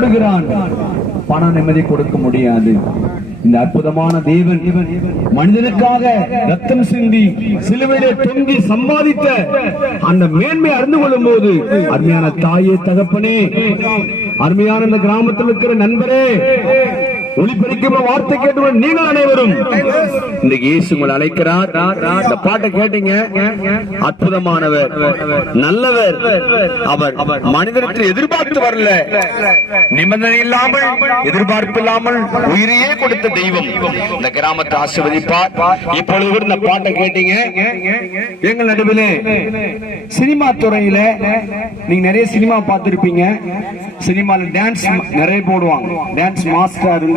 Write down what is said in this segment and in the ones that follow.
ஓடுகிறான், பண நிம்மதி கொடுக்க முடியாது. இந்த அற்புதமான தேவன் மனிதனுக்காக ரத்தம் சிந்தி சிலுவையிலே தொங்கி சம்பாதித்த அந்த மேன்மை அறிந்து கொள்ளும் போது, அருமையான தாயே, தகப்பனே, அருமையான இந்த கிராமத்தில் இருக்கிற நண்பரே, ஒளிபெருக்கும் வார்த்தை கேட்டு நீங்கள் அனைவரும் இன்றைக்கு இயேசு உங்களை அழைக்கிறார். இந்த பாட்டை கேட்டீங்க. அற்புதமானவர், நல்லவர், அவர் மனிதனத்தில் எதிர்பார்த்து வரல, நிபந்தனை இல்லாமல், எதிர்பார்ப்பு இல்லாமல் உயிரையே கொடுத்த தெய்வம் இந்த கிராமத்தை ஆசீர்வதிப்பார். இப்பொழுது இந்த பாட்டை கேட்டீங்க. எங்கள் நடுவிலே சினிமா துறையில நீங்க நிறைய சினிமா பார்த்திருப்பீங்க. சினிமால டான்ஸ் நிறைய போடுவாங்க. டான்ஸ் மாஸ்டரா இருந்து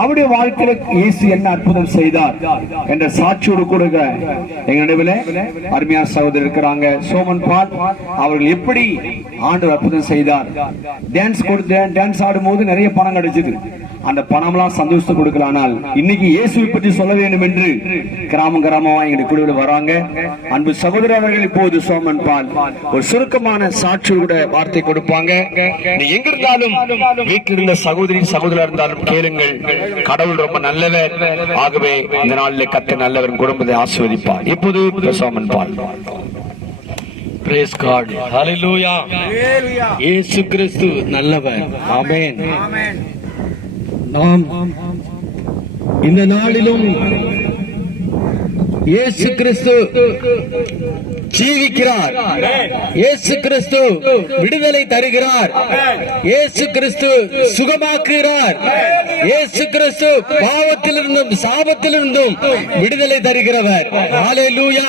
அவருடைய வாழ்க்கையில இயேசு என்ன அற்புதம் செய்தார் என்ற சாட்சியோடு கூட எங்க நடுவில் அருமையான சகோதரர் இருக்கிறாங்க. சோமன் பால் அவர்கள் எப்படி ஆண்டவர் அற்புதம் செய்தார். டான்ஸ் ஆடும் போது நிறைய பணம் கிடைச்சது. அந்த பணம் எல்லாம் சந்தோஷத்தை கொடுக்கலாம். ஆனால் இன்னைக்கு இயேசுவை பற்றி சொல்ல வேண்டும் என்று கிராமம் கிராமமா எங்களுக்கு குழுவில் வராங்க. அன்பு சகோதரர் அவர்கள் இப்போது சோமன் பால் ஒரு சுருக்கமான சாட்சியோட வார்த்தை கொடுப்பாங்க. எங்க இருந்தாலும் வீட்டில் இருந்த சகோதரர் இருந்தாலும் கேளுங்கள். கடவுள் ரொம்ப நல்லவர். ஆகவே இந்த நாளில் கர்த்தர் நல்லவர், குடும்பத்தை ஆசீர்வதிப்பார். இப்போது சோமன் பால். Praise God. Hallelujah. இயேசு கிறிஸ்து நல்லவர். ஆமென். நாம் இந்த நாளிலும் இயேசு கிறிஸ்து ஜீவிக்கிறார். இயேசு கிறிஸ்து விடுதலை தருகிறார். இயேசு கிறிஸ்து சுகமாக்குகிறார். இயேசு கிறிஸ்து பாவத்திலிருந்தும் சாபத்திலிருந்தும் விடுதலை தருகிறவர். ஹல்லேலூயா.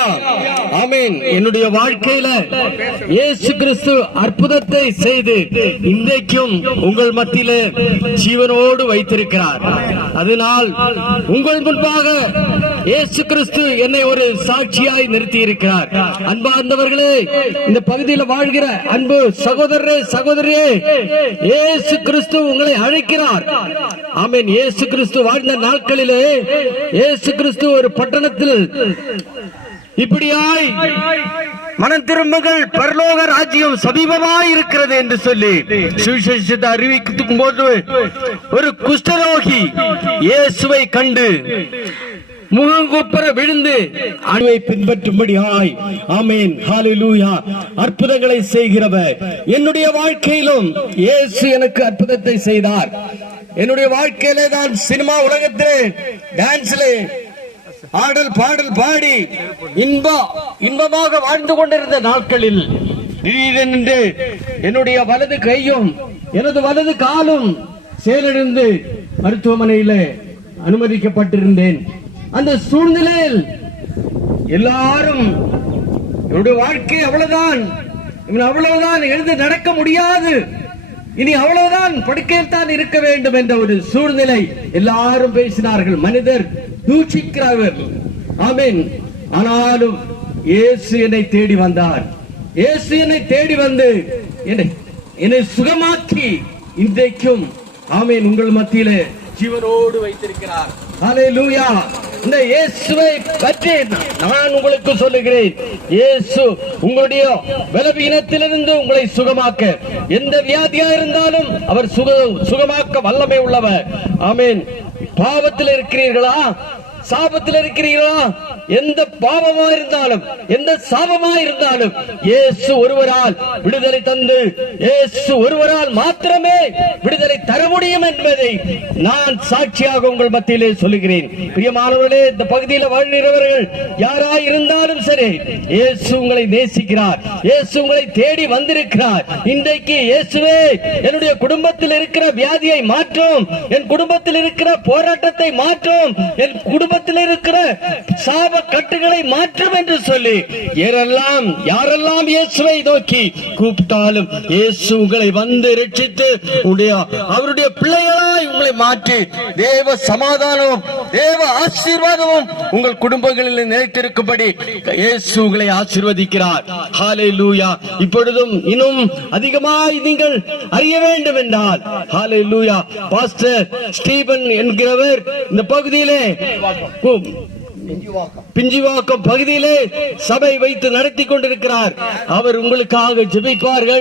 ஆமென். என்னுடைய வாழ்க்கையில இயேசு கிறிஸ்து அற்புதத்தை செய்து இன்றைக்கும் உங்கள் மத்தியிலே ஜீவனோடு வைத்திருக்கிறார். அதனால் உங்கள் முன்பாக இயேசு கிறிஸ்து என்னை ஒரு சாட்சியாய் நிறுத்தி இருக்கிறார். அன்பார்ந்தவர்களே, இந்த பகுதியில் வாழ்கிற அன்பு சகோதரரே, சகோதரியே, இயேசு கிறிஸ்து உங்களை அழைக்கிறார். ஆமென். இயேசு கிறிஸ்து வாழ்ந்த நாட்களிலே இயேசு கிறிஸ்து ஒரு பட்டணத்தில் இப்படியாய் மனம் திரும்புங்கள், பரலோக ராஜ்யம் சமீபமாய் இருக்கிறது என்று சொல்லி சுவிசேஷத்தை அறிவிக்கும் போது ஒரு குஷ்டரோகி இயேசுவை கண்டு முகங்குப்புற விழுந்து அணுவை பின்பற்றும்படியாய், ஆமென், ஹல்லேலூயா, அற்புதங்களை செய்கிறவர். என்னுடைய வாழ்க்கையிலும் இயேசு எனக்கு அற்புதத்தை செய்தார். என்னுடைய வாழ்க்கையிலே தான் சினிமா உலகத்திலே டான்ஸ்லே ஆடல் பாடல் பாடி இன்பமாக வாழ்ந்து கொண்டிருந்த நாட்களில் திடீரென்று என்னுடைய வலது கையும் எனது வலது காலும் செயலிழந்து மருத்துவமனையில அனுமதிக்கப்பட்டிருந்தேன். அந்த சூழ்நிலையில் எல்லாரும் என்னுடைய வாழ்க்கை அவ்வளவுதான், எழுந்து நடக்க முடியாது, இனி அவ்வளவுதான், படுக்கையில் தான் இருக்க வேண்டும் என்ற ஒரு சூழ்நிலை எல்லாரும் பேசினார்கள். மனிதர் தூஷிக்கிறார்கள். ஆமென். ஆனாலும் இயேசு என்னை தேடி வந்தார். இயேசு என்னை தேடி வந்து என்னை சுகமாக்கி இன்றைக்கும், ஆமென், உங்கள் மத்தியிலே ஜீவனோடு வைத்திருக்கிறார். ஹல்லேலூயா. இந்த இயேசுவை பற்றி நான் உங்களுக்கு சொல்லுகிறேன். இயேசு உங்களுடைய பலவீனத்திலிருந்து உங்களை சுகமாக்க, எந்த வியாதியா இருந்தாலும் அவர் சுகமாக்க வல்லமை உள்ளவர். ஆமென். பாவத்தில் இருக்கிறீர்களா, சாபத்தில் இருக்கிறீர்களா, எந்த பாவமா இருந்தாலும் எந்த சாபமா இருந்தாலும் இயேசு ஒருவரால் விடுதலை தந்து, இயேசு ஒருவரால் மாத்திரமே விடுதலை தர முடியும் என்பதை நான் சாட்சியாக உங்கள் மத்தியிலே சொல்லுகிறேன். பிரியமானவர்களே, இந்த பகுதியில் வாழ்கிறவர்கள் யாராய் இருந்தாலும் சரி, இயேசு உங்களை நேசிக்கிறார். இயேசு உங்களை தேடி வந்திருக்கிறார். இன்றைக்கு இயேசுவே என்னுடைய குடும்பத்தில் இருக்கிற வியாதியை மாற்றும், என் குடும்பத்தில் இருக்கிற போராட்டத்தை மாற்றும், என் குடும்பத்தில் இருக்கிற சாப கட்டுகளை மாற்றும் என்று சொல்லி யாரெல்லாம் இயேசுவை நோக்கி கூப்பிட்டாலும் இயேசு உங்களை வந்து ரட்சித்து அவருடைய பிள்ளைகளாய் உங்களை மாற்றி தேவ சமாதானமும் தேவ ஆசீர்வாதமும் உங்கள் குடும்பங்களில் நிலைத்திருக்கும்படி இயேசு உங்களை ஆசீர்வதிக்கிறார். ஹல்லேலூயா. இப்பொழுதும் இன்னும் அதிகமாய் நீங்கள் அறிய வேண்டும் என்றால், ஹல்லேலூயா, பாஸ்டர் ஸ்டீபன் என்கிறவர் இந்த பகுதியிலே பிஞ்சிவாக்கம் பகுதியிலே சபை வைத்து நடத்தி கொண்டிருக்கிறார். அவர் உங்களுக்காக ஜெபிப்பார்கள்.